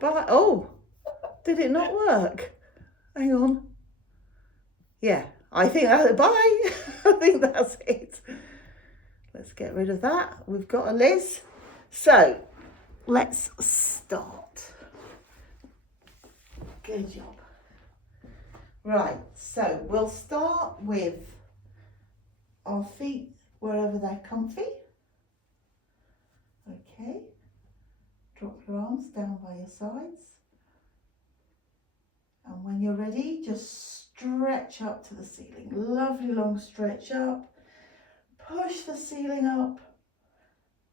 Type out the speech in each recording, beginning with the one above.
Bye. Oh, did it not work? Hang on. Yeah, I think that's bye. I think that's it. Let's get rid of that. We've got a Liz. So let's start. Good job. Right, so we'll start with our feet wherever they're comfy. Okay, drop your arms down by your sides. And when you're ready, just stretch up to the ceiling. Lovely long stretch up. Push the ceiling up.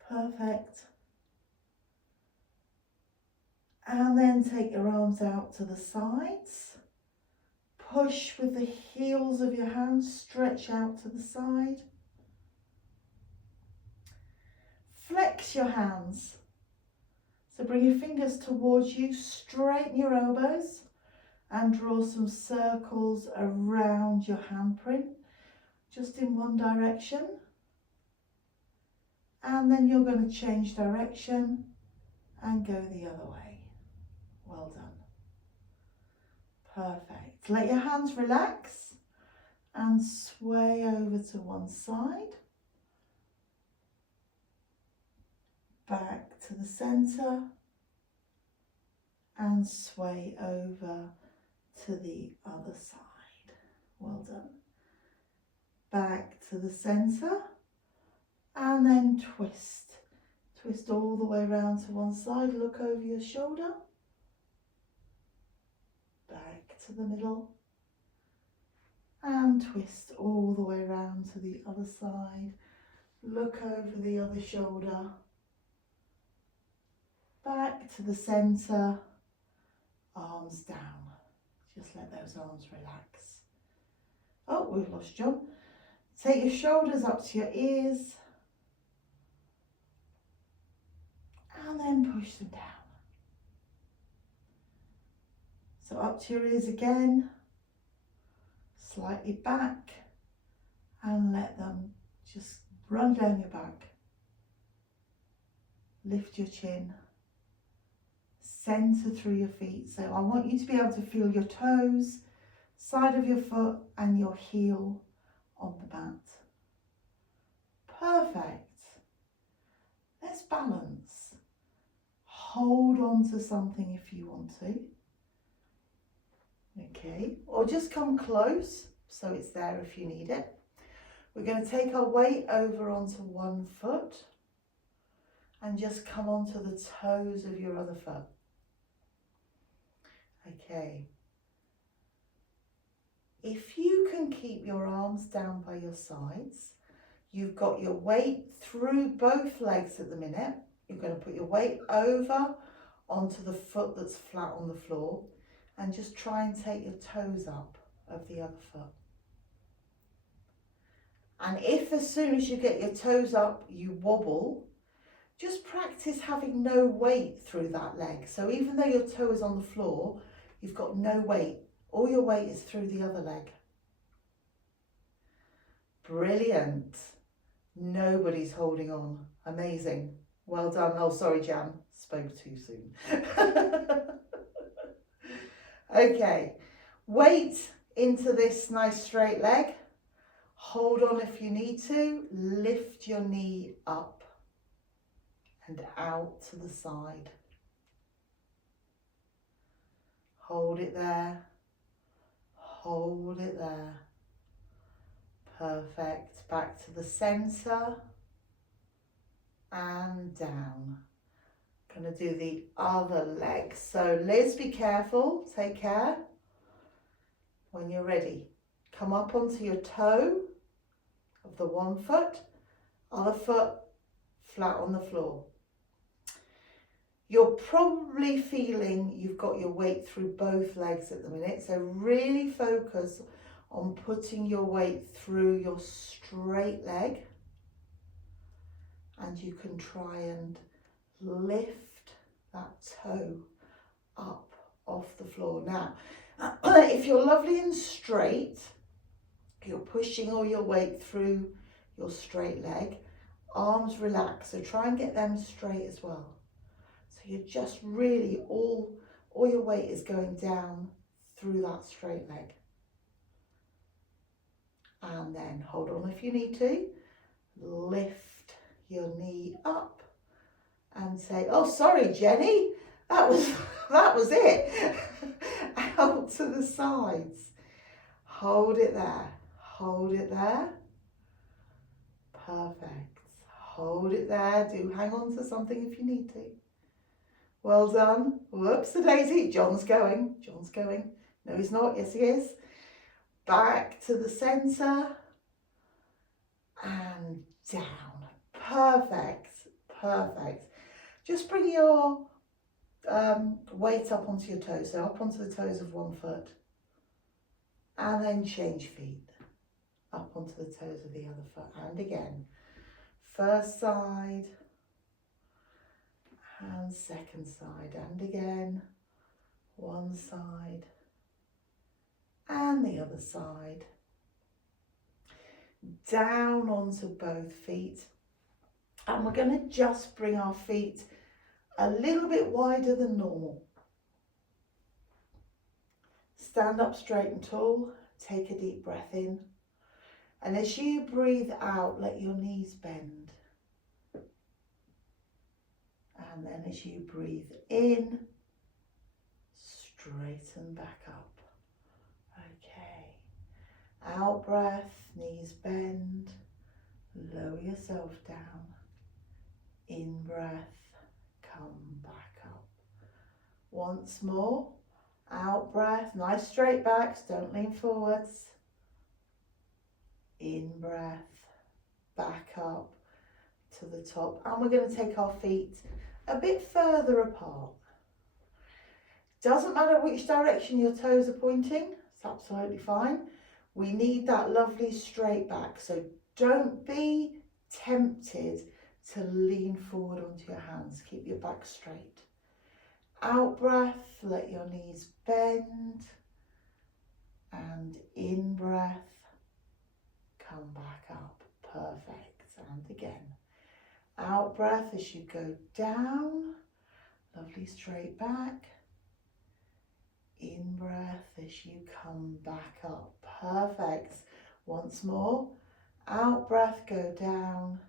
Perfect. And then take your arms out to the sides. Push with the heels of your hands, stretch out to the side. Flex your hands. So bring your fingers towards you, straighten your elbows and draw some circles around your handprint, just in one direction. And then you're going to change direction and go the other way. Well done. Perfect. Let your hands relax and sway over to one side. Back to the centre and sway over to the other side. Well done. Back to the centre and then twist. Twist all the way around to one side, look over your shoulder. Back to the middle and twist all the way around to the other side. Look over the other shoulder. Back to the centre, arms down. Just let those arms relax. Oh, we've lost John. Take your shoulders up to your ears and then push them down. So up to your ears again, slightly back, and let them just run down your back. Lift your chin, centre through your feet. So I want you to be able to feel your toes, side of your foot and your heel on the mat. Perfect. Let's balance. Hold on to something if you want to. Okay, or just come close so it's there if you need it. We're going to take our weight over onto one foot and just come onto the toes of your other foot. Okay. If you can keep your arms down by your sides, you've got your weight through both legs at the minute. You're going to put your weight over onto the foot that's flat on the floor and just try and take your toes up of the other foot. And if as soon as you get your toes up, you wobble, just practice having no weight through that leg. So even though your toe is on the floor, you've got no weight. All your weight is through the other leg. Brilliant. Nobody's holding on. Amazing. Well done. Oh, sorry, Jan. Spoke too soon. Okay. Weight into this nice straight leg. Hold on if you need to. Lift your knee up and out to the side. Hold it there. Hold it there. Perfect. Back to the centre and down. Gonna do the other leg. So Liz, be careful. Take care. When you're ready, come up onto your toe of the one foot, other foot flat on the floor. You're probably feeling you've got your weight through both legs at the minute, so really focus on putting your weight through your straight leg, and you can try and lift that toe up off the floor. Now, if you're lovely and straight, you're pushing all your weight through your straight leg, arms relax, so try and get them straight as well. So you're just really, all your weight is going down through that straight leg. And then hold on if you need to. Lift your knee up and say, oh, sorry, Jenny, that was it. Out to the sides. Hold it there. Hold it there. Perfect. Hold it there. Do hang on to something if you need to. Well done. Whoops-a-daisy. John's going. John's going. No, he's not. Yes, he is. Back to the centre. And down. Perfect. Perfect. Just bring your weight up onto your toes. So up onto the toes of one foot. And then change feet. Up onto the toes of the other foot. And again. First side. And second side. And again. One side. And the other side. Down onto both feet. And we're going to just bring our feet a little bit wider than normal. Stand up straight and tall. Take a deep breath in. And as you breathe out, let your knees bend. And then as you breathe in, straighten back up. Okay. Out breath, knees bend. Lower yourself down. In breath, come back up. Once more. Out breath, nice straight backs, don't lean forwards. In breath, back up to the top. And we're going to take our feet a bit further apart. Doesn't matter which direction your toes are pointing, it's absolutely fine. We need that lovely straight back, so don't be tempted to lean forward onto your hands. Keep your back straight. Out breath, let your knees bend. And in breath, come back up. Perfect. And again. Out breath as you go down. Lovely straight back. In breath as you come back up. Perfect. Once more. Out breath, go down.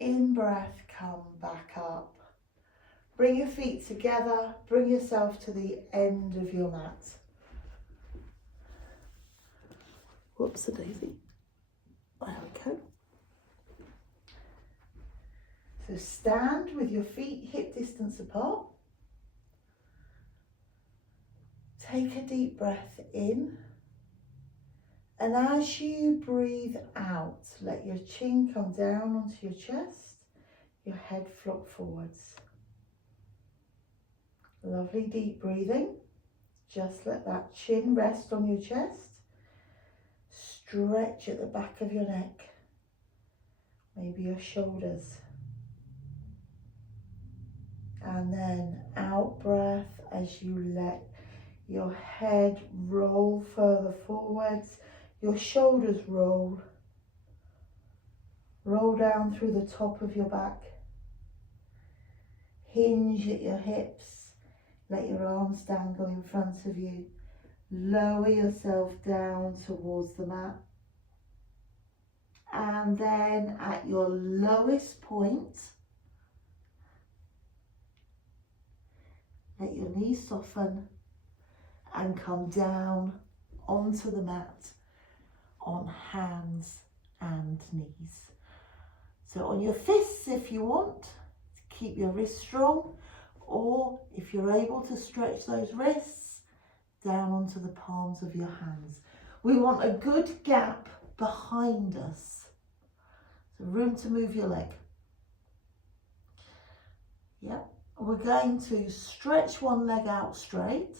In breath, come back up. Bring your feet together. Bring yourself to the end of your mat. Whoops-a-daisy. There we go. So stand with your feet hip distance apart. Take a deep breath in. And as you breathe out, let your chin come down onto your chest, your head flop forwards. Lovely deep breathing. Just let that chin rest on your chest. Stretch at the back of your neck, maybe your shoulders. And then out breath as you let your head roll further forwards, your shoulders roll. Roll down through the top of your back. Hinge at your hips. Let your arms dangle in front of you. Lower yourself down towards the mat. And then at your lowest point, let your knees soften and come down onto the mat on hands and knees. So on your fists if you want, to keep your wrists strong, or if you're able to stretch those wrists, down onto the palms of your hands. We want a good gap behind us. So room to move your leg. Yep. We're going to stretch one leg out straight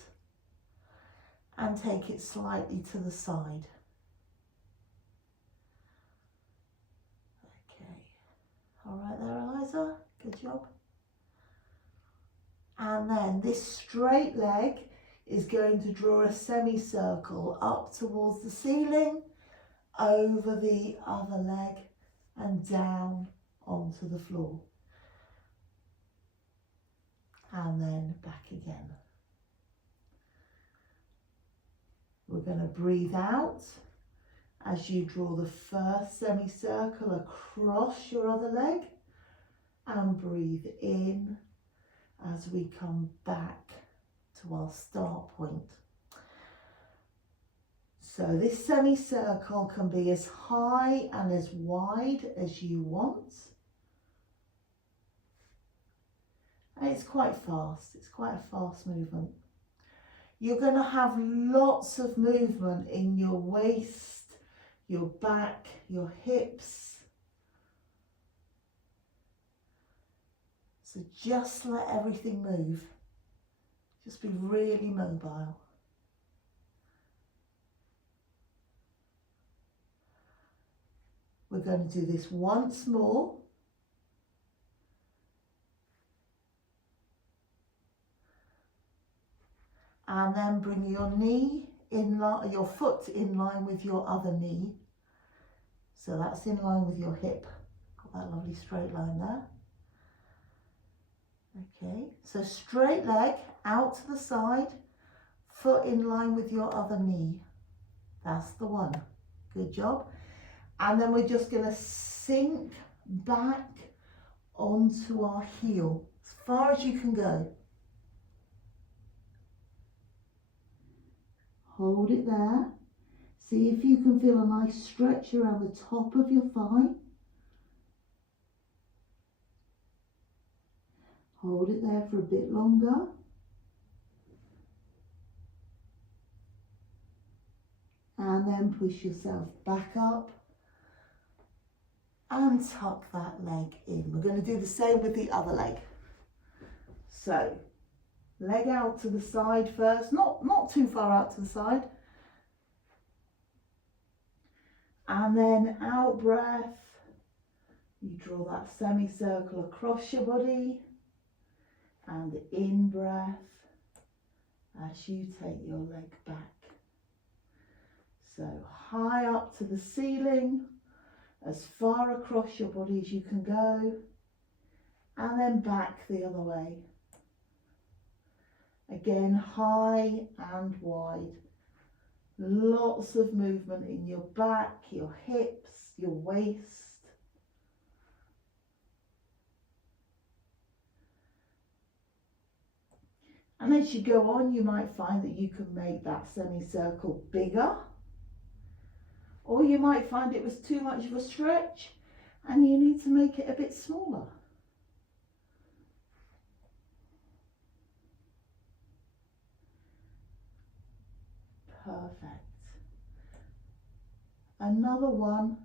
and take it slightly to the side. Okay. All right there, Eliza. Good job. And then this straight leg is going to draw a semicircle up towards the ceiling, over the other leg and down onto the floor. and then back again. We're going to breathe out as you draw the first semicircle across your other leg, and breathe in as we come back to our start point. So this semicircle can be as high and as wide as you want. And it's quite fast, it's quite a fast movement. You're going to have lots of movement in your waist, your back, your hips. So just let everything move. Just be really mobile. We're going to do this once more. And then bring your knee in line, your foot in line with your other knee. So that's in line with your hip. Got that lovely straight line there. Okay, so straight leg out to the side, foot in line with your other knee. That's the one. Good job. And then we're just going to sink back onto our heel as far as you can go. Hold it there. See if you can feel a nice stretch around the top of your thigh. Hold it there for a bit longer. And then push yourself back up and tuck that leg in. We're going to do the same with the other leg. So leg out to the side first, not too far out to the side. And then out breath, you draw that semicircle across your body. And in breath as you take your leg back. So high up to the ceiling, as far across your body as you can go. And then back the other way. Again, high and wide. Lots of movement in your back, your hips, your waist. And as you go on, you might find that you can make that semicircle bigger. Or you might find it was too much of a stretch and you need to make it a bit smaller. Perfect. Another one.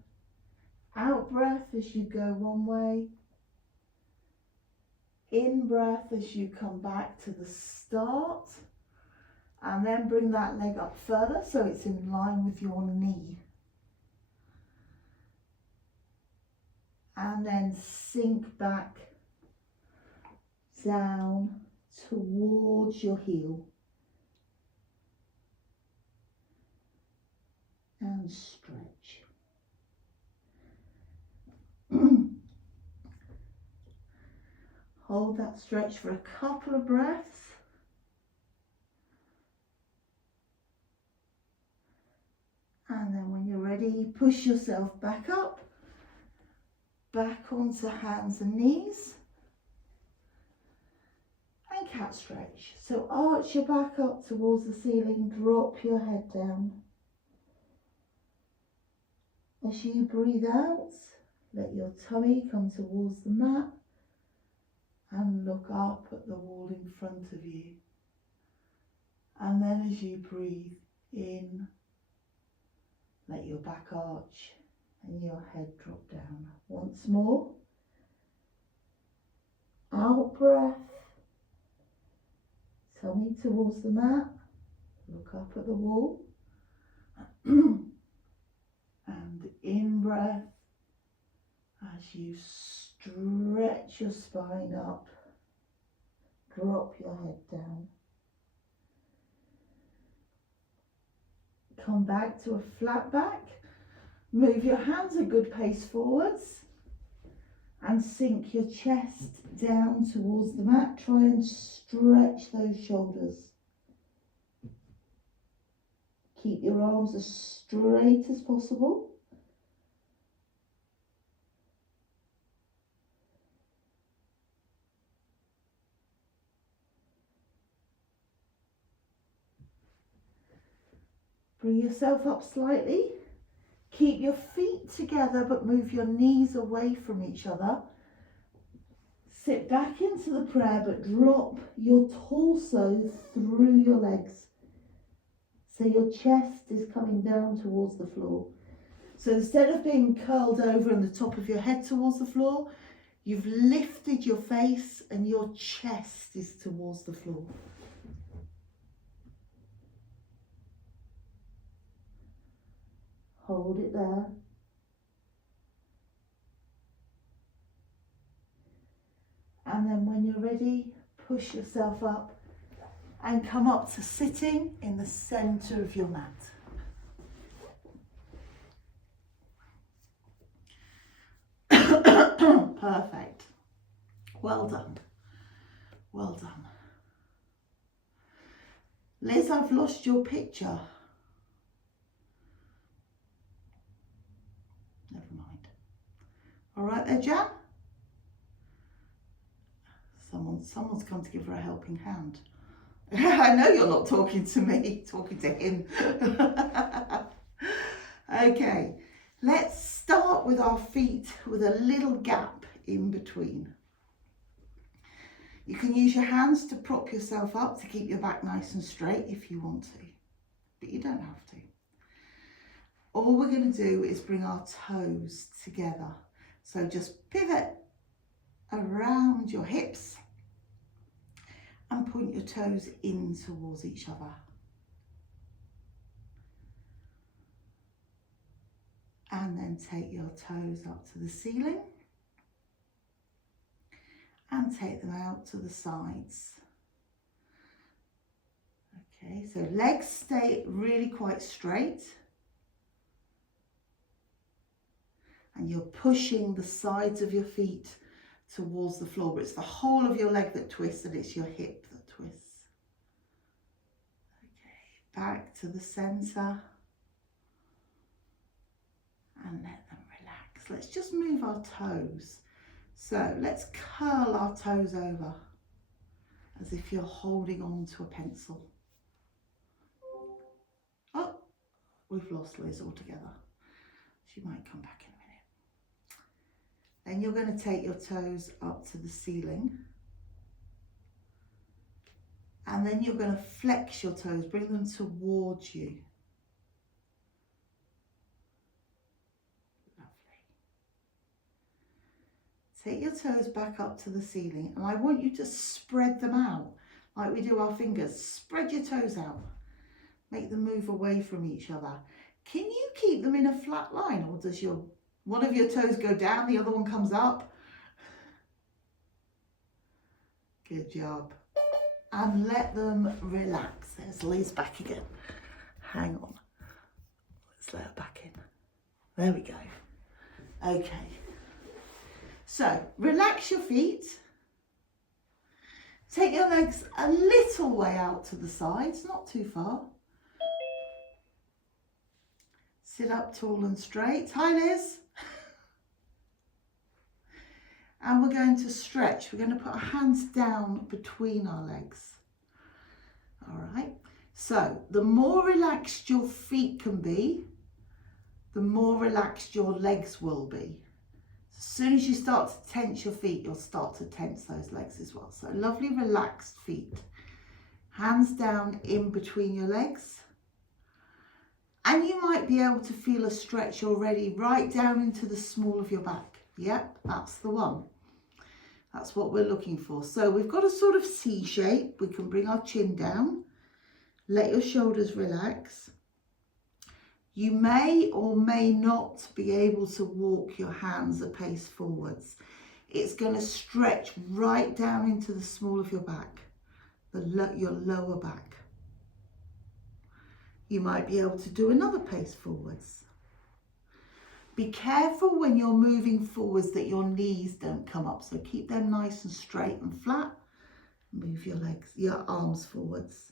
Out breath as you go one way. In breath as you come back to the start. And then bring that leg up further so it's in line with your knee. And then sink back down towards your heel. And stretch. Hold that stretch for a couple of breaths. And then when you're ready, push yourself back up, back onto hands and knees. And cat stretch. So arch your back up towards the ceiling, drop your head down. As you breathe out, let your tummy come towards the mat and look up at the wall in front of you. And then as you breathe in, let your back arch and your head drop down. Once more. Out breath. Tummy towards the mat. Look up at the wall. And in breath as you stretch your spine up, drop your head down. Come back to a flat back. Move your hands a good pace forwards. and sink your chest down towards the mat. Try and stretch those shoulders. Keep your arms as straight as possible. Bring yourself up slightly. Keep your feet together but move your knees away from each other. Sit back into the prayer but drop your torso through your legs. So your chest is coming down towards the floor. So instead of being curled over and the top of your head towards the floor, you've lifted your face and your chest is towards the floor. Hold it there. And then when you're ready, push yourself up and come up to sitting in the center of your mat. Perfect. Well done. Well done. Liz, I've lost your picture. Never mind. All right there, Jan? Someone's come to give her a helping hand. I know you're not talking to me, talking to him. Okay, let's start with our feet with a little gap in between. You can use your hands to prop yourself up to keep your back nice and straight if you want to, but you don't have to. All we're going to do is bring our toes together. So just pivot around your hips and point your toes in towards each other. And then take your toes up to the ceiling and take them out to the sides. Okay, so legs stay really quite straight. And you're pushing the sides of your feet towards the floor, but it's the whole of your leg that twists and it's your hip that twists. Okay, back to the center and let them relax. Let's just move our toes. So let's curl our toes over as if you're holding on to a pencil. Oh, we've lost Liz altogether. She might come back in a minute. Then you're going to take your toes up to the ceiling. And then you're going to flex your toes, bring them towards you. Lovely. Take your toes back up to the ceiling and I want you to spread them out like we do our fingers. Spread your toes out. Make them move away from each other. Can you keep them in a flat line, or does one of your toes go down, the other one comes up? Good job. And let them relax. There's Liz back again. Hang on. Let's let her back in. There we go. Okay. So, relax your feet. Take your legs a little way out to the sides, not too far. Sit up tall and straight. Hi, Liz. And we're going to stretch. We're going to put our hands down between our legs. All right. So the more relaxed your feet can be, the more relaxed your legs will be. As soon as you start to tense your feet, you'll start to tense those legs as well. So lovely relaxed feet. Hands down in between your legs. And you might be able to feel a stretch already right down into the small of your back. Yep, that's the one. That's what we're looking for. So we've got a sort of C shape. We can bring our chin down. Let your shoulders relax. You may or may not be able to walk your hands a pace forwards. It's going to stretch right down into the small of your back, your lower back. You might be able to do another pace forwards. Be careful when you're moving forwards that your knees don't come up. So keep them nice and straight and flat. Move your legs, your arms forwards.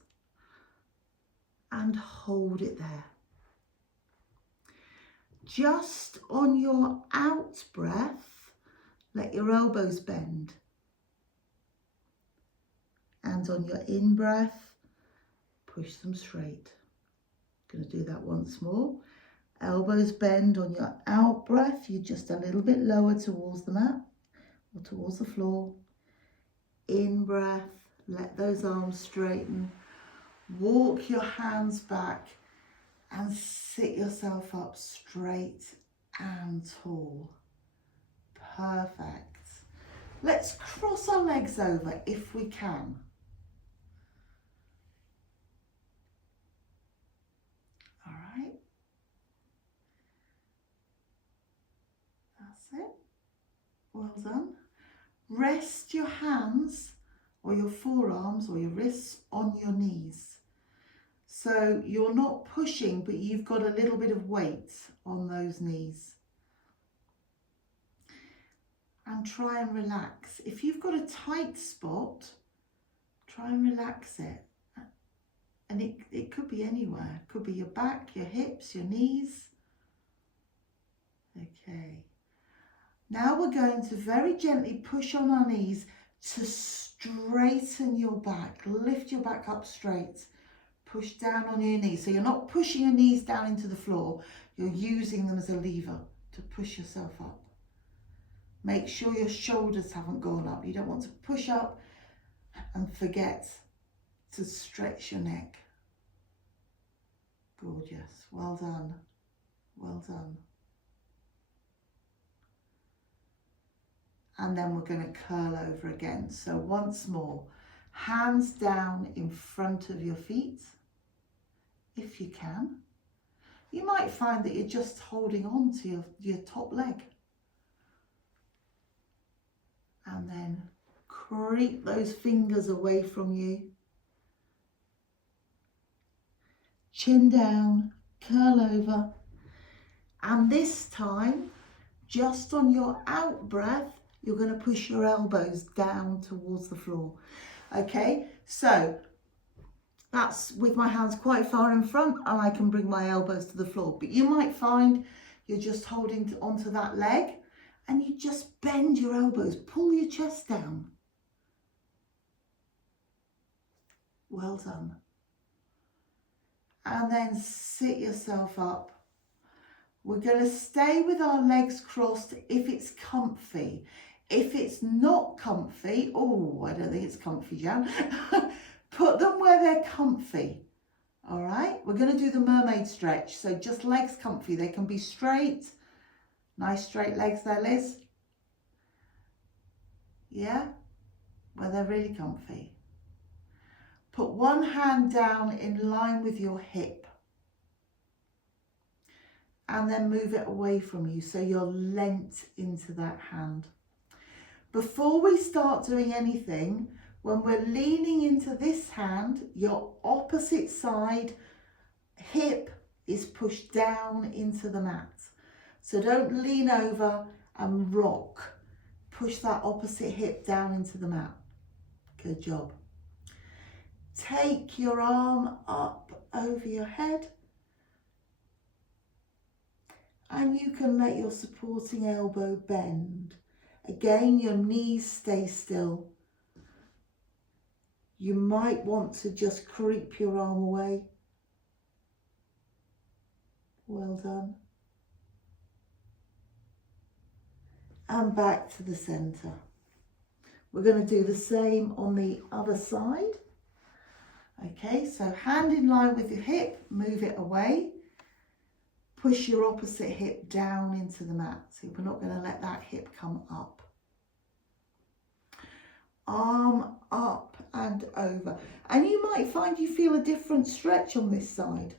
And hold it there. Just on your out breath, let your elbows bend. And on your in breath, push them straight. Going to do that once more. Elbows bend on your out breath. You're just a little bit lower towards the mat or towards the floor. In breath, let those arms straighten. Walk your hands back and sit yourself up straight and tall. Perfect. Let's cross our legs over if we can. All right. That's it. Well done. Rest your hands or your forearms or your wrists on your knees. So you're not pushing, but you've got a little bit of weight on those knees. And try and relax. If you've got a tight spot, try and relax it. And it could be anywhere. It could be your back, your hips, your knees. Okay. Now we're going to very gently push on our knees to straighten your back. Lift your back up straight. Push down on your knees. So you're not pushing your knees down into the floor. You're using them as a lever to push yourself up. Make sure your shoulders haven't gone up. You don't want to push up and forget to stretch your neck. Gorgeous. Well done. Well done. And then we're going to curl over again. So once more, hands down in front of your feet, if you can. You might find that you're just holding on to your top leg. And then creep those fingers away from you. Chin down, curl over. And this time, just on your out breath, you're going to push your elbows down towards the floor. Okay, so that's with my hands quite far in front and I can bring my elbows to the floor. But you might find you're just holding onto that leg and you just bend your elbows, pull your chest down. Well done. And then sit yourself up. We're going to stay with our legs crossed if it's comfy. If it's not comfy, oh, I don't think it's comfy, Jan. Put them where they're comfy. All right, we're going to do the mermaid stretch. So just legs comfy. They can be straight. Nice straight legs there, Liz. Yeah, where they're really comfy. Put one hand down in line with your hip. And then move it away from you so you're leant into that hand. Before we start doing anything, when we're leaning into this hand, your opposite side hip is pushed down into the mat. So don't lean over and rock. Push that opposite hip down into the mat. Good job. Take your arm up over your head. And you can let your supporting elbow bend. Again, your knees stay still. You might want to just creep your arm away. Well done. And back to the center. We're going to do the same on the other side. Okay, so hand in line with your hip, move it away. Push your opposite hip down into the mat. So we're not going to let that hip come up. Arm up and over. And you might find you feel a different stretch on this side.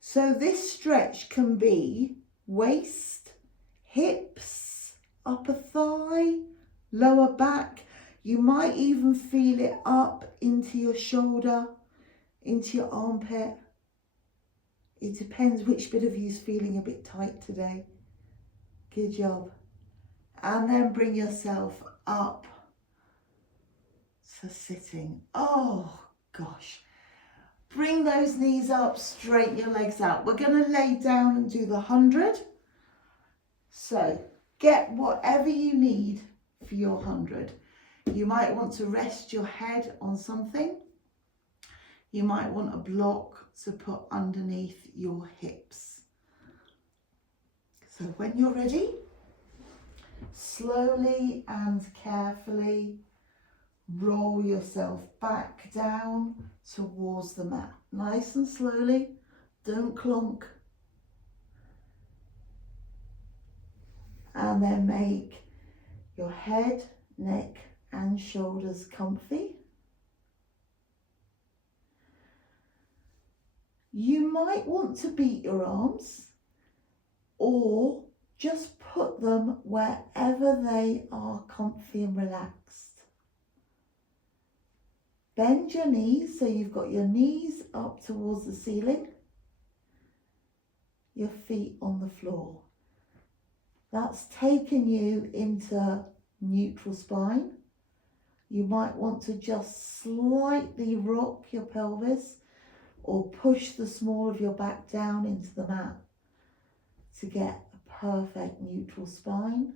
So this stretch can be waist, hips, upper thigh, lower back. You might even feel it up into your shoulder, into your armpit. It depends which bit of you is feeling a bit tight today. Good job. And then bring yourself up to sitting. Oh gosh. Bring those knees up, straighten your legs out. We're going to lay down and do the 100. So get whatever you need for your 100. You might want to rest your head on something. You might want a block to put underneath your hips. So when you're ready, slowly and carefully roll yourself back down towards the mat. Nice and slowly, don't clonk. And then make your head, neck and shoulders comfy. You might want to beat your arms or just put them wherever they are comfy and relaxed. Bend your knees so you've got your knees up towards the ceiling, your feet on the floor. That's taken you into neutral spine. You might want to just slightly rock your pelvis or push the small of your back down into the mat to get a perfect neutral spine.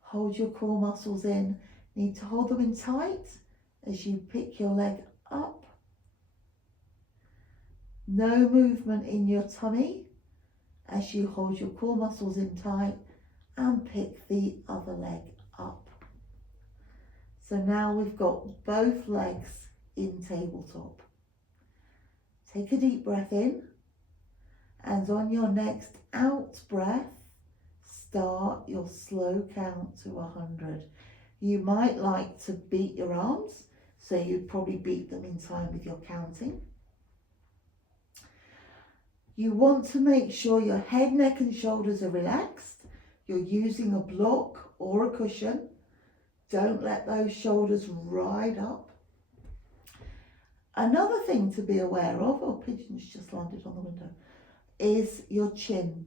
Hold your core muscles in. Need to hold them in tight as you pick your leg up. No movement in your tummy as you hold your core muscles in tight and pick the other leg up. So now we've got both legs in tabletop. Take a deep breath in, and on your next out breath, start your slow count to 100. You might like to beat your arms, so you'd probably beat them in time with your counting. You want to make sure your head, neck and shoulders are relaxed. You're using a block or a cushion. Don't let those shoulders ride up. Another thing to be aware of, oh, pigeons just landed on the window, is your chin.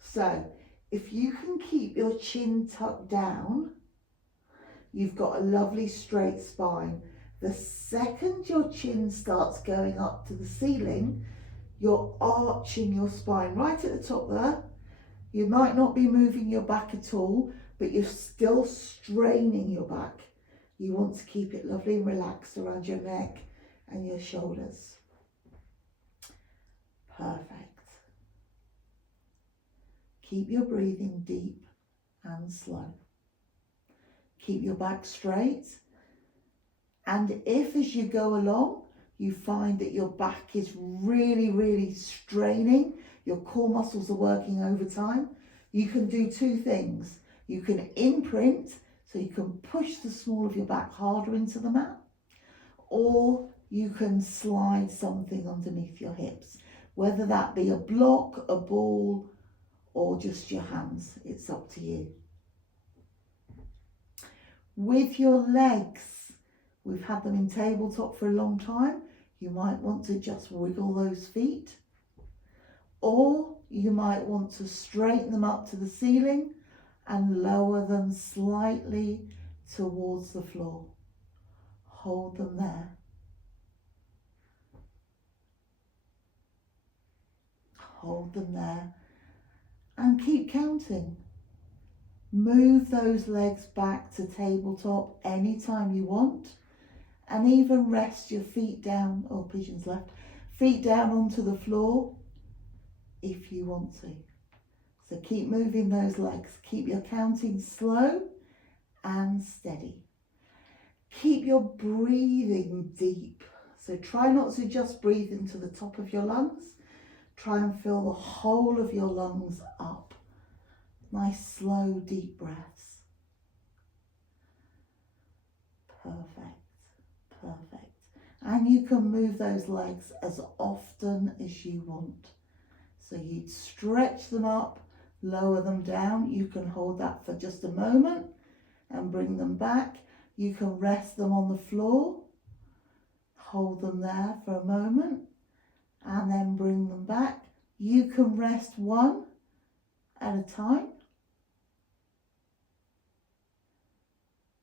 So if you can keep your chin tucked down, you've got a lovely straight spine. The second your chin starts going up to the ceiling, you're arching your spine right at the top there. You might not be moving your back at all, but you're still straining your back. You want to keep it lovely and relaxed around your neck and your shoulders. Perfect. Keep your breathing deep and slow. Keep your back straight. And if as you go along, you find that your back is really, really straining, your core muscles are working overtime, you can do two things. You can imprint, so you can push the small of your back harder into the mat, or you can slide something underneath your hips, whether that be a block, a ball, or just your hands. It's up to you. With your legs, we've had them in tabletop for a long time. You might want to just wiggle those feet, or you might want to straighten them up to the ceiling and lower them slightly towards the floor. Hold them there. Hold them there and keep counting. Move those legs back to tabletop anytime you want, and even rest your feet down, oh, pigeons left, feet down onto the floor if you want to. So keep moving those legs. Keep your counting slow and steady. Keep your breathing deep. So try not to just breathe into the top of your lungs. Try and fill the whole of your lungs up. Nice, slow, deep breaths. Perfect, perfect. And you can move those legs as often as you want. So you'd stretch them up, lower them down. You can hold that for just a moment and bring them back. You can rest them on the floor, hold them there for a moment and then bring them back. You can rest one at a time.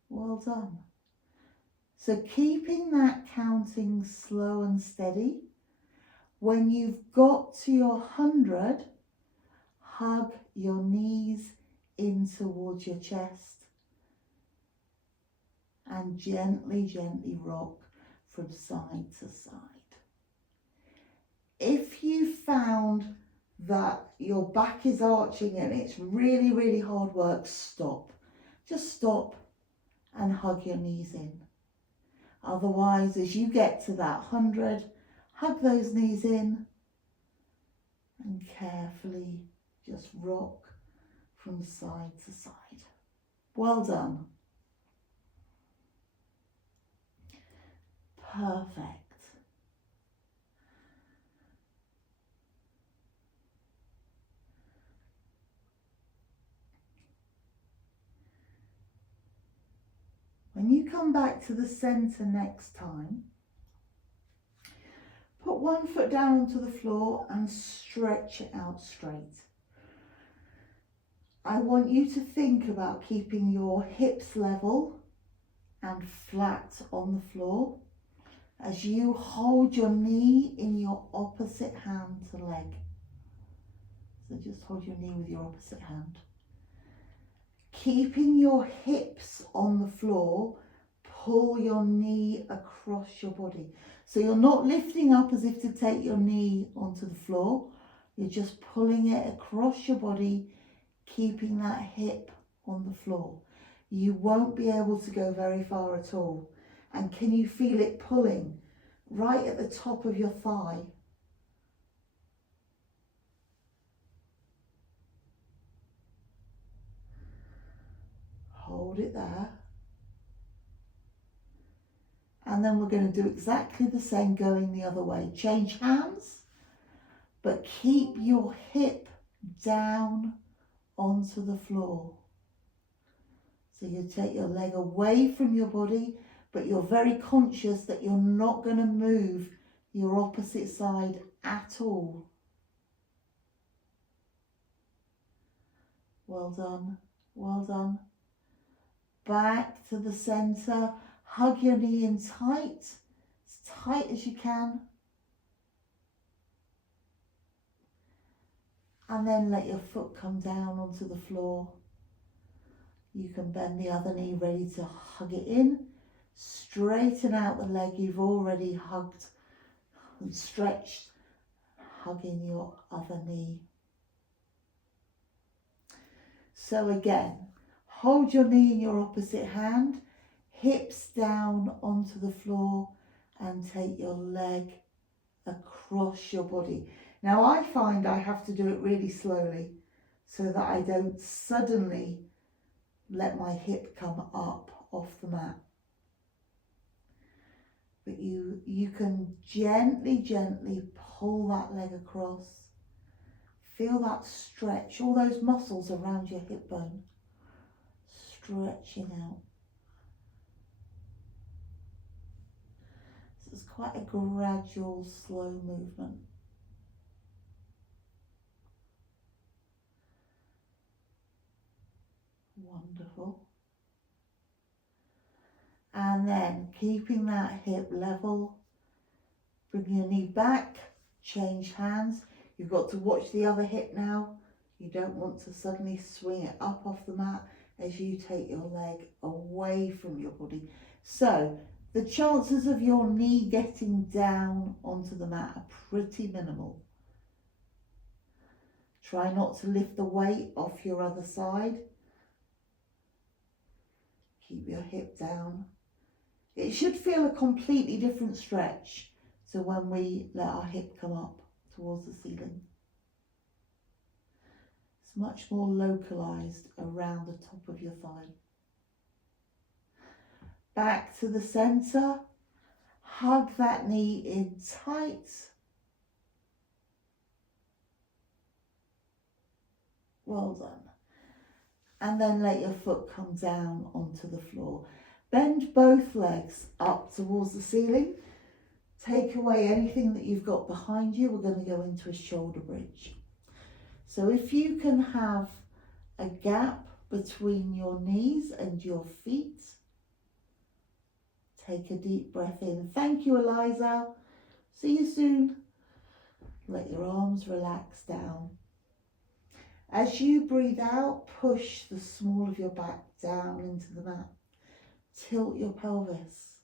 Well done. So keeping that counting slow and steady. When you've got to your 100, hug your knees in towards your chest and gently, gently rock from side to side. If you found that your back is arching and it's really, really hard work, stop. Just stop and hug your knees in. Otherwise, as you get to that 100, hug those knees in and carefully just rock from side to side. Well done. Perfect. When you come back to the centre next time, put one foot down onto the floor and stretch it out straight. I want you to think about keeping your hips level and flat on the floor as you hold your knee in your opposite hand to leg. So just hold your knee with your opposite hand. Keeping your hips on the floor, pull your knee across your body. So you're not lifting up as if to take your knee onto the floor. You're just pulling it across your body, keeping that hip on the floor. You won't be able to go very far at all. And can you feel it pulling right at the top of your thigh? Hold it there. And then we're going to do exactly the same going the other way. Change hands, but keep your hip down onto the floor. So you take your leg away from your body, but you're very conscious that you're not going to move your opposite side at all. Well done, well done. Back to the centre. Hug your knee in tight, as tight as you can. And then let your foot come down onto the floor. You can bend the other knee, ready to hug it in. Straighten out the leg you've already hugged and stretched, hugging your other knee. So again, hold your knee in your opposite hand, hips down onto the floor, and take your leg across your body. Now I find I have to do it really slowly so that I don't suddenly let my hip come up off the mat. But you can gently pull that leg across. Feel that stretch, all those muscles around your hip bone, stretching out. So it's quite a gradual, slow movement. Wonderful. And then keeping that hip level, bring your knee back, change hands. You've got to watch the other hip now. You don't want to suddenly swing it up off the mat as you take your leg away from your body. So the chances of your knee getting down onto the mat are pretty minimal. Try not to lift the weight off your other side. Keep your hip down. It should feel a completely different stretch to when we let our hip come up towards the ceiling. It's much more localized around the top of your thigh. Back to the center. Hug that knee in tight. Well done. And then let your foot come down onto the floor. Bend both legs up towards the ceiling Take away anything that you've got behind you. We're going to go into a shoulder bridge. So if you can have a gap between your knees and your feet, take a deep breath in. Thank you, Eliza. See you soon. Let your arms relax down. As you breathe out, push the small of your back down into the mat. Tilt your pelvis.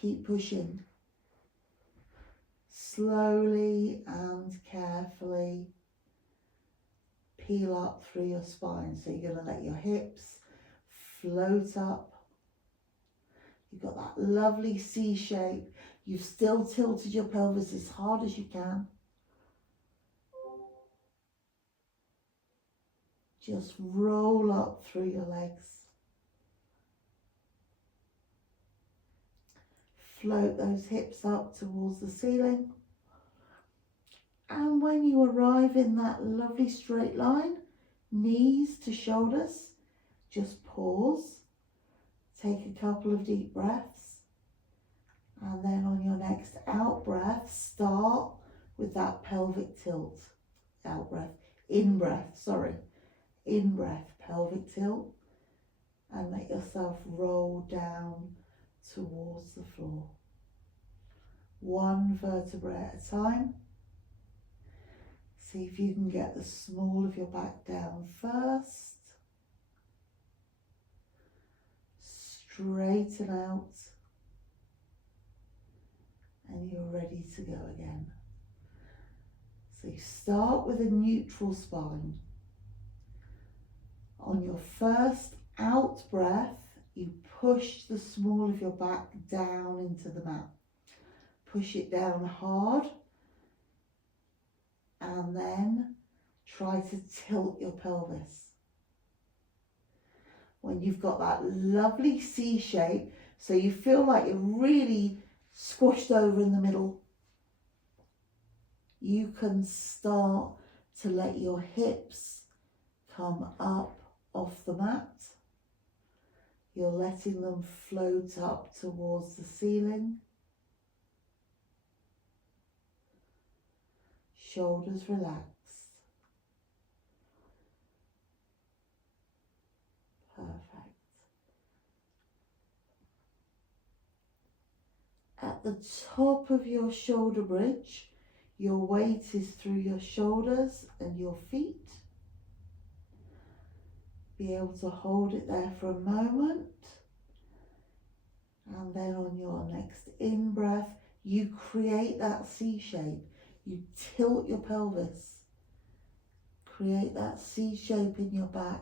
Keep pushing. Slowly and carefully peel up through your spine. So you're going to let your hips float up. You've got that lovely C shape. You've still tilted your pelvis as hard as you can. Just roll up through your legs. Float those hips up towards the ceiling. And when you arrive in that lovely straight line, knees to shoulders, just pause. Take a couple of deep breaths. And then on your next out breath, start with that pelvic tilt. Out breath, in breath, sorry. In breath, pelvic tilt. And let yourself roll down towards the floor. One vertebra at a time. See if you can get the small of your back down first. Straighten out. And you're ready to go again. So you start with a neutral spine. On your first out breath, you push the small of your back down into the mat. Push it down hard. And then try to tilt your pelvis. When you've got that lovely C shape, so you feel like you're really squashed over in the middle, you can start to let your hips come up off the mat. You're letting them float up towards the ceiling. Shoulders relaxed. Perfect. At the top of your shoulder bridge, your weight is through your shoulders and your feet. Be able to hold it there for a moment. And then on your next in-breath, you create that C shape. You tilt your pelvis. Create that C shape in your back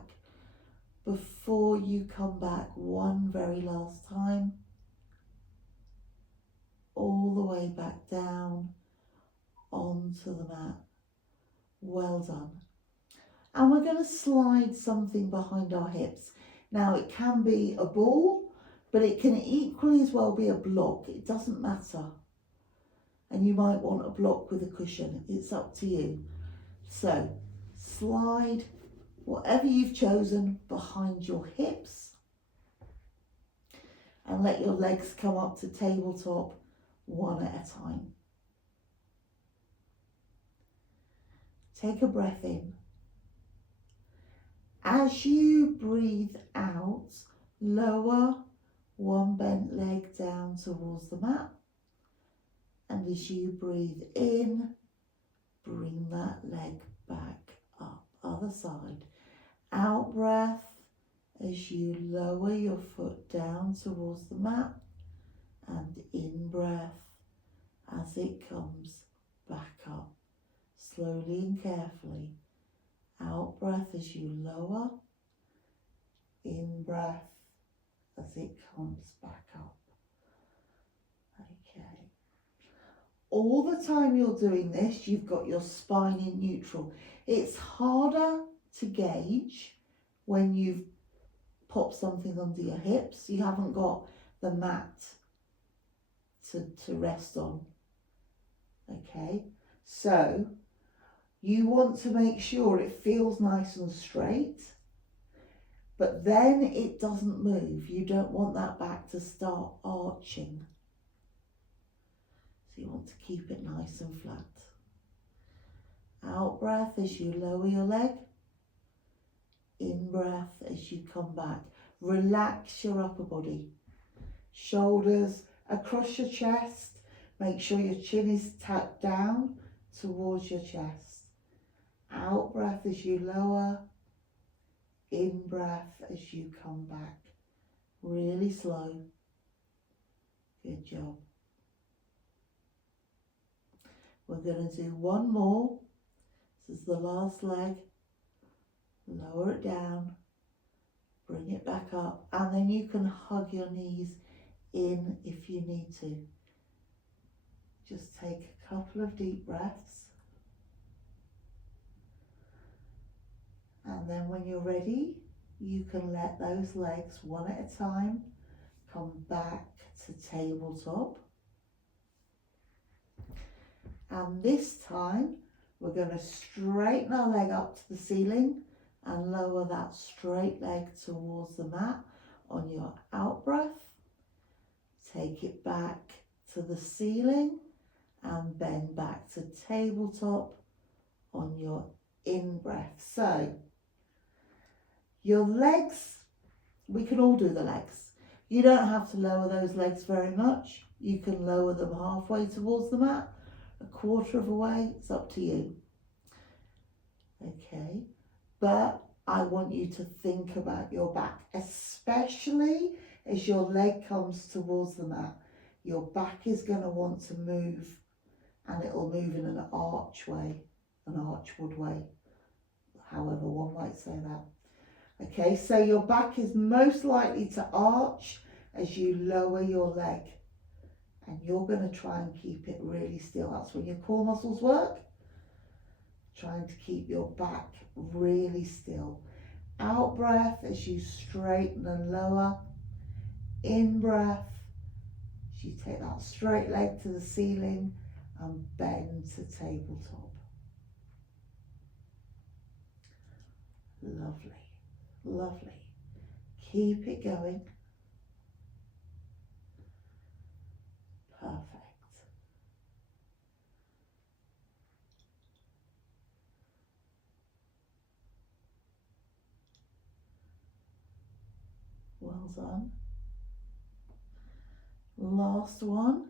before you come back one very last time. All the way back down onto the mat. Well done. And we're going to slide something behind our hips. Now it can be a ball, but it can equally as well be a block. It doesn't matter. And you might want a block with a cushion. It's up to you. So slide whatever you've chosen behind your hips and let your legs come up to tabletop one at a time. Take a breath in. As you breathe out, lower one bent leg down towards the mat. And as you breathe in, bring that leg back up. Other side. Out breath as you lower your foot down towards the mat. And in breath as it comes back up. Slowly and carefully. Out breath as you lower. In breath as it comes back up. Okay. All the time you're doing this, you've got your spine in neutral. It's harder to gauge when you've popped something under your hips. You haven't got the mat to rest on. Okay, so you want to make sure it feels nice and straight, but then it doesn't move. You don't want that back to start arching. So you want to keep it nice and flat. Out breath as you lower your leg. In breath as you come back. Relax your upper body. Shoulders across your chest. Make sure your chin is tucked down towards your chest. Out breath as you lower. In breath as you come back. Really slow. Good job. We're going to do one more. This is the last leg. Lower it down. Bring it back up. And then you can hug your knees in if you need to. Just take a couple of deep breaths. And then when you're ready, you can let those legs one at a time come back to tabletop. And this time, we're going to straighten our leg up to the ceiling and lower that straight leg towards the mat on your out breath. Take it back to the ceiling and bend back to tabletop on your in breath. So, your legs, we can all do the legs. You don't have to lower those legs very much. You can lower them halfway towards the mat, a quarter of a way, it's up to you. Okay, but I want you to think about your back, especially as your leg comes towards the mat. Your back is going to want to move, and it'll move in an archway, an archward way, however one might say that. Okay, so your back is most likely to arch as you lower your leg. And you're going to try and keep it really still. That's when your core muscles work. Trying to keep your back really still. Out breath as you straighten and lower. In breath as you take that straight leg to the ceiling and bend to tabletop. Lovely. Lovely. Keep it going. Perfect. Well done. Last one.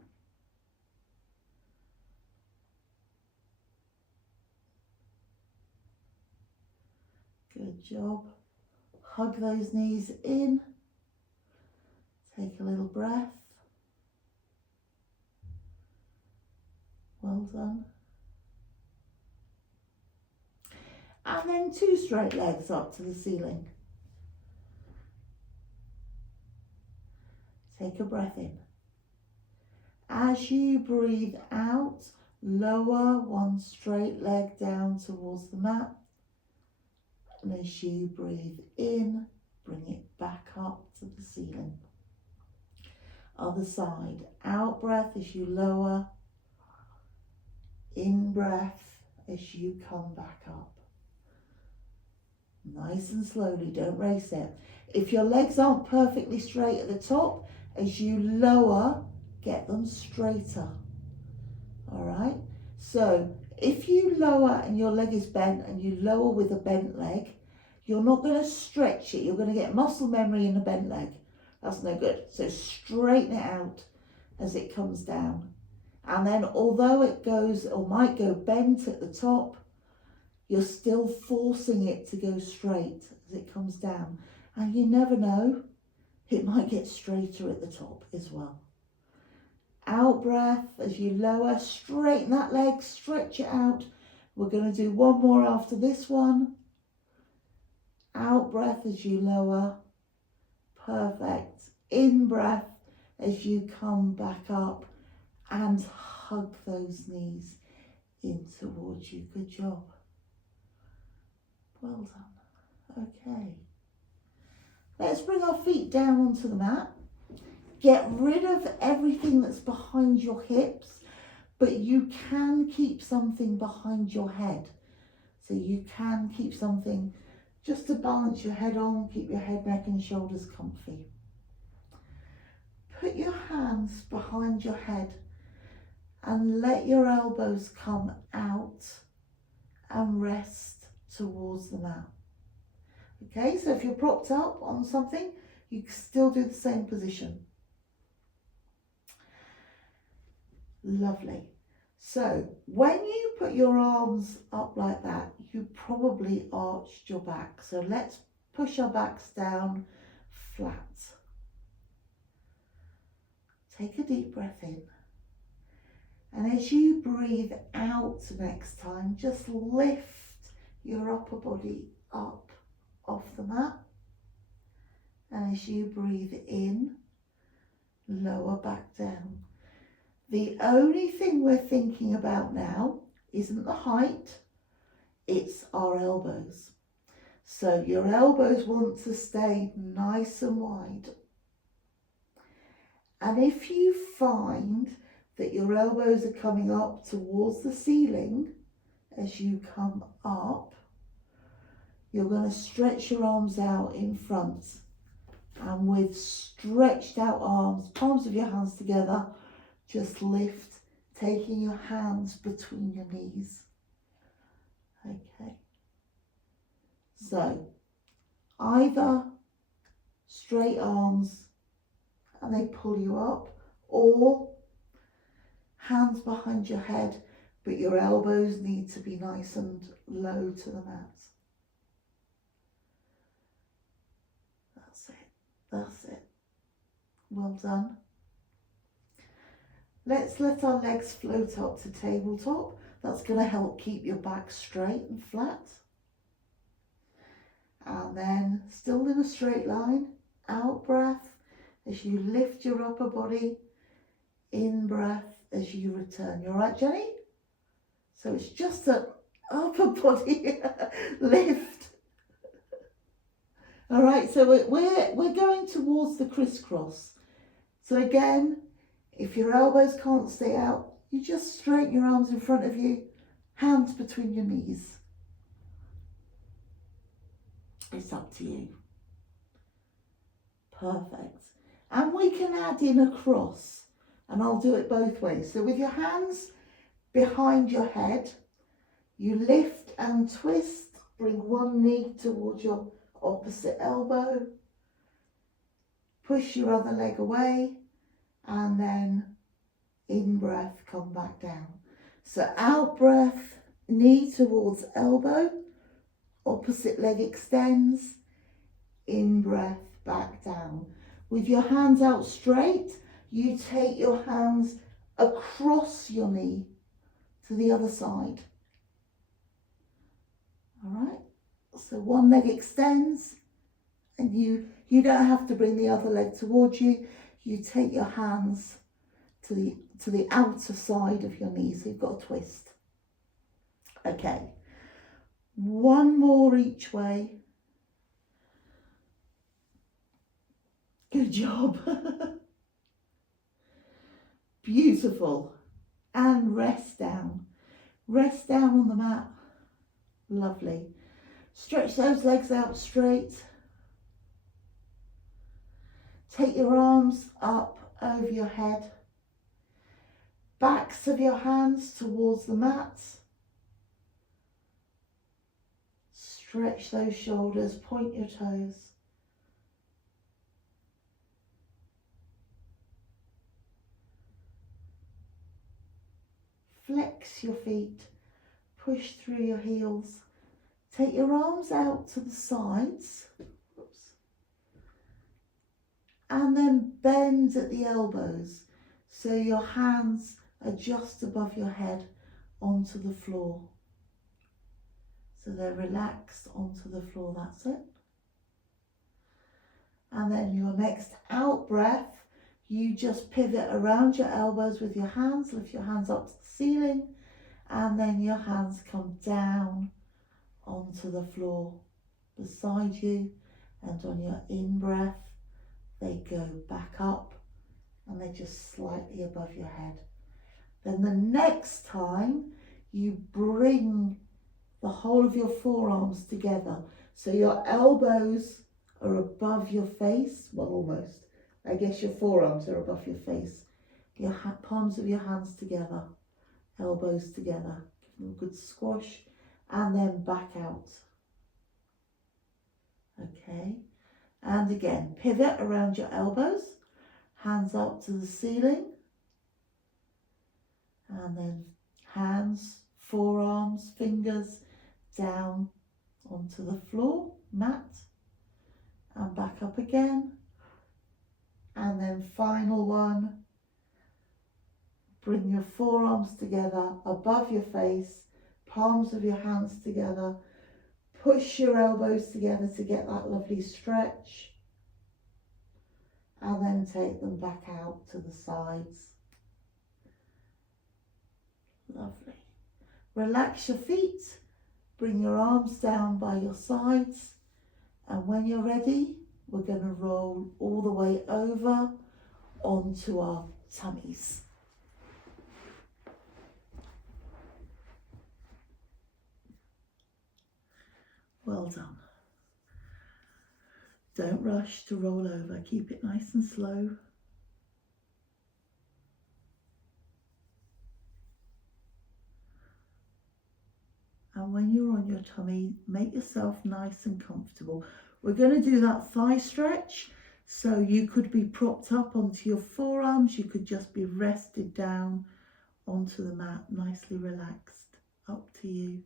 Good job. Hug those knees in. Take a little breath. Well done. And then 2 straight legs up to the ceiling. Take a breath in. As you breathe out, lower one straight leg down towards the mat. And as you breathe in, bring it back up to the ceiling. Other side. Out breath as you lower. In breath as you come back up. Nice and slowly, don't race it. If your legs aren't perfectly straight at the top, as you lower, get them straighter. All right? So if you lower and your leg is bent and you lower with a bent leg, you're not going to stretch it. You're going to get muscle memory in a bent leg. That's no good. So straighten it out as it comes down. And then although it goes or might go bent at the top, you're still forcing it to go straight as it comes down. And you never know, it might get straighter at the top as well. Out breath as you lower, straighten that leg, stretch it out. We're going to do one more after this one. Out breath as you lower. Perfect. In breath as you come back up and hug those knees in towards you. Good job. Well done. Okay. Let's bring our feet down onto the mat. Get rid of everything that's behind your hips, but you can keep something behind your head. So you can keep something just to balance your head on, keep your head, neck and shoulders comfy. Put your hands behind your head and let your elbows come out and rest towards the mat. Okay, so if you're propped up on something, you can still do the same position. Lovely. So when you put your arms up like that, you probably arched your back. So let's push our backs down flat. Take a deep breath in. And as you breathe out next time, just lift your upper body up off the mat. And as you breathe in, lower back down. The only thing we're thinking about now isn't the height, it's our elbows. So your elbows want to stay nice and wide. And if you find that your elbows are coming up towards the ceiling as you come up, you're going to stretch your arms out in front. And with stretched out arms, palms of your hands together, just lift, taking your hands between your knees. Okay. So, either straight arms and they pull you up, or hands behind your head, but your elbows need to be nice and low to the mat. That's it. That's it. Well done. Let's let our legs float up to tabletop. That's going to help keep your back straight and flat. And then, still in a straight line, out breath as you lift your upper body, in breath as you return. You all right, Jenny? So it's just an upper body lift. All right, so we're going towards the crisscross. So again, if your elbows can't stay out, you just straighten your arms in front of you, hands between your knees. It's up to you. Perfect. And we can add in a cross, and I'll do it both ways. So with your hands behind your head, you lift and twist, bring one knee towards your opposite elbow, push your other leg away, and then in breath, come back down. So out breath, knee towards elbow, opposite leg extends, in breath, back down. With your hands out straight, you take your hands across your knee to the other side. All right, so one leg extends, and you don't have to bring the other leg towards you. You take your hands to the outer side of your knee, so you've got a twist. Okay, one more each way. Good job. Beautiful. And rest down. Rest down on the mat. Lovely. Stretch those legs out straight. Take your arms up over your head. Backs of your hands towards the mat. Stretch those shoulders, point your toes. Flex your feet, push through your heels. Take your arms out to the sides. Oops. And then bend at the elbows so your hands are just above your head onto the floor. So they're relaxed onto the floor, that's it. And then your next out breath, you just pivot around your elbows with your hands, lift your hands up to the ceiling, and then your hands come down onto the floor beside you, and on your in breath, they go back up and they're just slightly above your head. Then the next time, you bring the whole of your forearms together. So your elbows are above your face, well, almost. I guess your forearms are above your face. Your palms of your hands together. elbows together. Give them a good squash and then back out. Okay, and again, pivot around your elbows, hands up to the ceiling, and then hands, forearms, fingers down onto the floor, mat, and back up again. And then final one, bring your forearms together above your face, palms of your hands together, push your elbows together to get that lovely stretch, and then take them back out to the sides. Lovely. Relax your feet, bring your arms down by your sides, and when you're ready, we're going to roll all the way over onto our tummies. Well done. Don't rush to roll over. Keep it nice and slow. And when you're on your tummy, make yourself nice and comfortable. We're going to do that thigh stretch. So you could be propped up onto your forearms. You could just be rested down onto the mat, nicely relaxed. Up to you.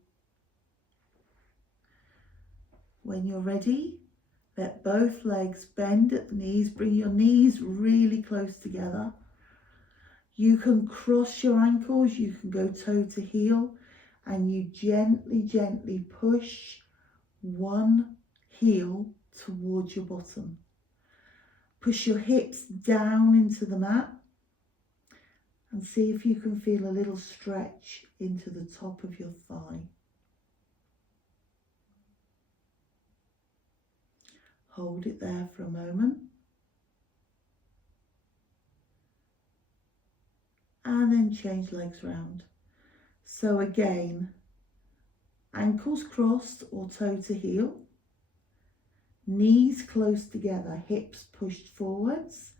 When you're ready, let both legs bend at the knees. Bring your knees really close together. You can cross your ankles. You can go toe to heel. And you gently, gently push one heel towards your bottom. Push your hips down into the mat and see if you can feel a little stretch into the top of your thigh. Hold it there for a moment. And then change legs round. So again, ankles crossed or toe to heel, knees close together, hips pushed forwards,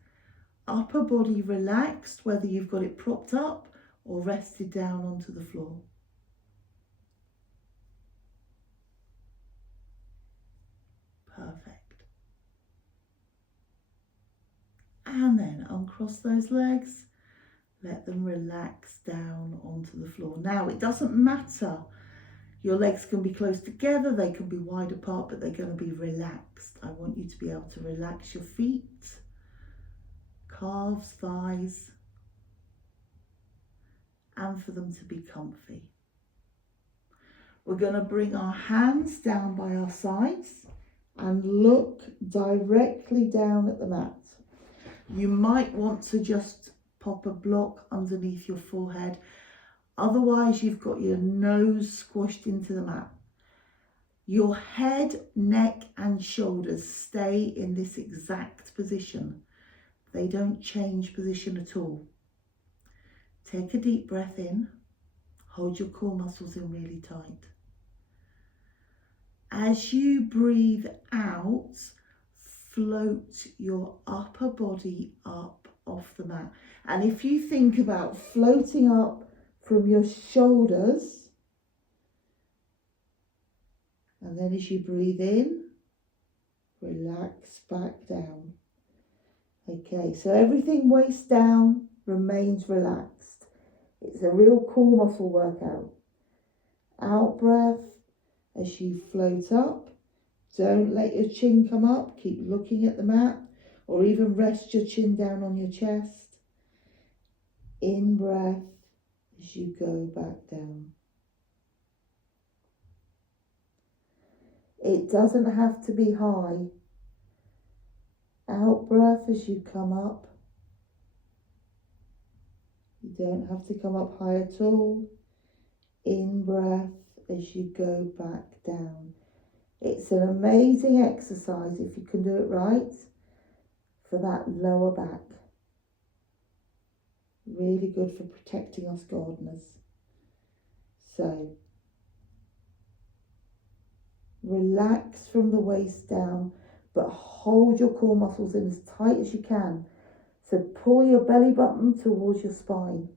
upper body relaxed, whether you've got it propped up or rested down onto the floor. Perfect. And then uncross those legs. Let them relax down onto the floor. Now, it doesn't matter. Your legs can be close together, they can be wide apart, but they're going to be relaxed. I want you to be able to relax your feet, calves, thighs, and for them to be comfy. We're going to bring our hands down by our sides and look directly down at the mat. You might want to just pop a block underneath your forehead. Otherwise, you've got your nose squashed into the mat. Your head, neck and shoulders stay in this exact position. They don't change position at all. Take a deep breath in. Hold your core muscles in really tight. As you breathe out, float your upper body up off the mat. And if you think about floating up from your shoulders, and then as you breathe in, relax back down. Okay, so everything waist down remains relaxed. It's a real core muscle workout. Out breath as you float up. Don't let your chin come up. Keep looking at the mat, or even rest your chin down on your chest. In breath as you go back down. It doesn't have to be high. Out breath as you come up. You don't have to come up high at all. In breath as you go back down. It's an amazing exercise if you can do it right for that lower back. Really good for protecting us gardeners. So, relax from the waist down, but hold your core muscles in as tight as you can. So pull your belly button towards your spine.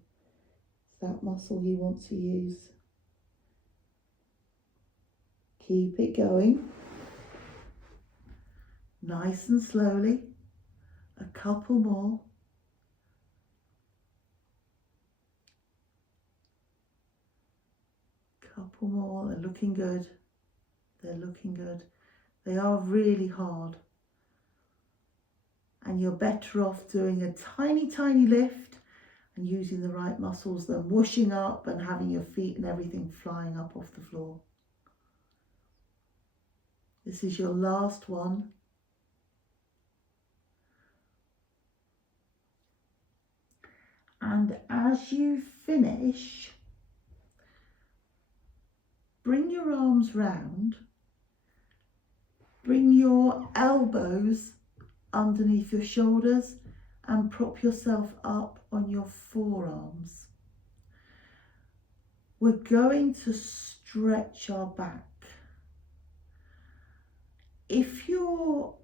that muscle you want to use. Keep it going. Nice and slowly. A couple more. Couple more. They're looking good. They're looking good. They are really hard. And you're better off doing a tiny, tiny lift and using the right muscles than whooshing up and having your feet and everything flying up off the floor. This is your last one. And as you finish, bring your arms round, bring your elbows underneath your shoulders and prop yourself up on your forearms. We're going to stretch our back. If you're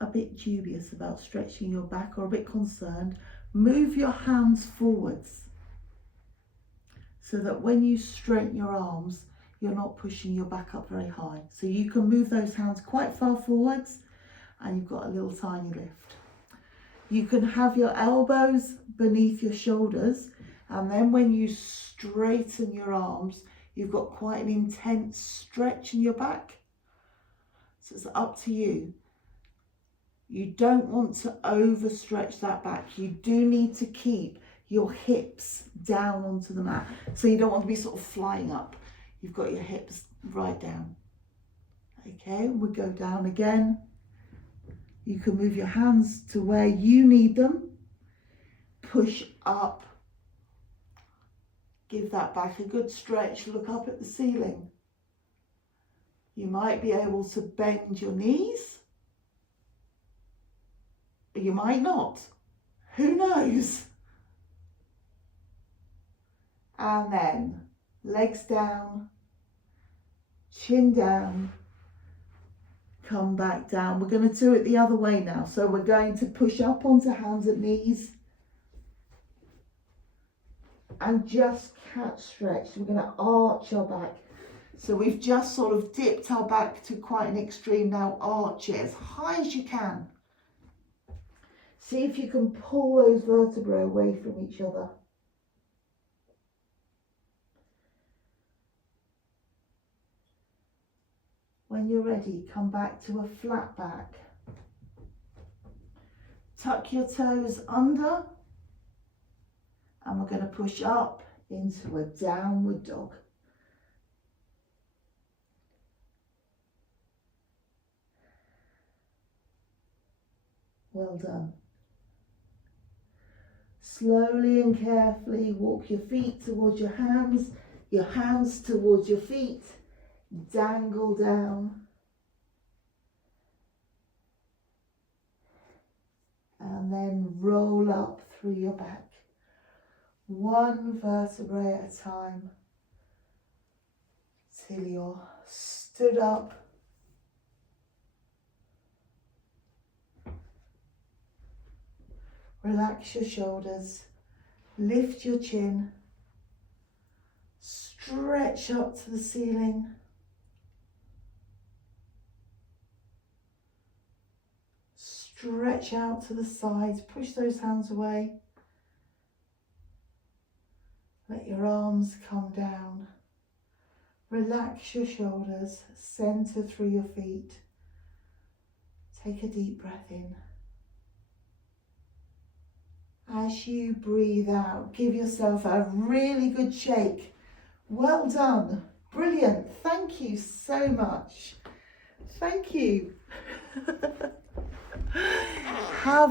a bit dubious about stretching your back or a bit concerned, move your hands forwards so that when you straighten your arms, you're not pushing your back up very high. So you can move those hands quite far forwards and you've got a little tiny lift. You can have your elbows beneath your shoulders, and then when you straighten your arms, you've got quite an intense stretch in your back. So it's up to you. You don't want to overstretch that back. You do need to keep your hips down onto the mat. So you don't want to be sort of flying up. You've got your hips right down. Okay, we go down again. You can move your hands to where you need them. Push up. Give that back a good stretch. Look up at the ceiling. You might be able to bend your knees. You might not. Who knows? And then legs down, chin down, come back down. We're going to do it the other way now. So we're going to push up onto hands and knees and just cat stretch. We're going to arch our back. So we've just sort of dipped our back to quite an extreme. Now arch it as high as you can. See if you can pull those vertebrae away from each other. When you're ready, come back to a flat back. Tuck your toes under, and we're going to push up into a downward dog. Well done. Slowly and carefully walk your feet towards your hands towards your feet. Dangle down and then roll up through your back, one vertebrae at a time till you're stood up. Relax your shoulders, lift your chin, stretch up to the ceiling. Stretch out to the sides, push those hands away. Let your arms come down. Relax your shoulders, center through your feet. Take a deep breath in. As you breathe out, give yourself a really good shake. Well done. Brilliant. Thank you so much. Thank you. Have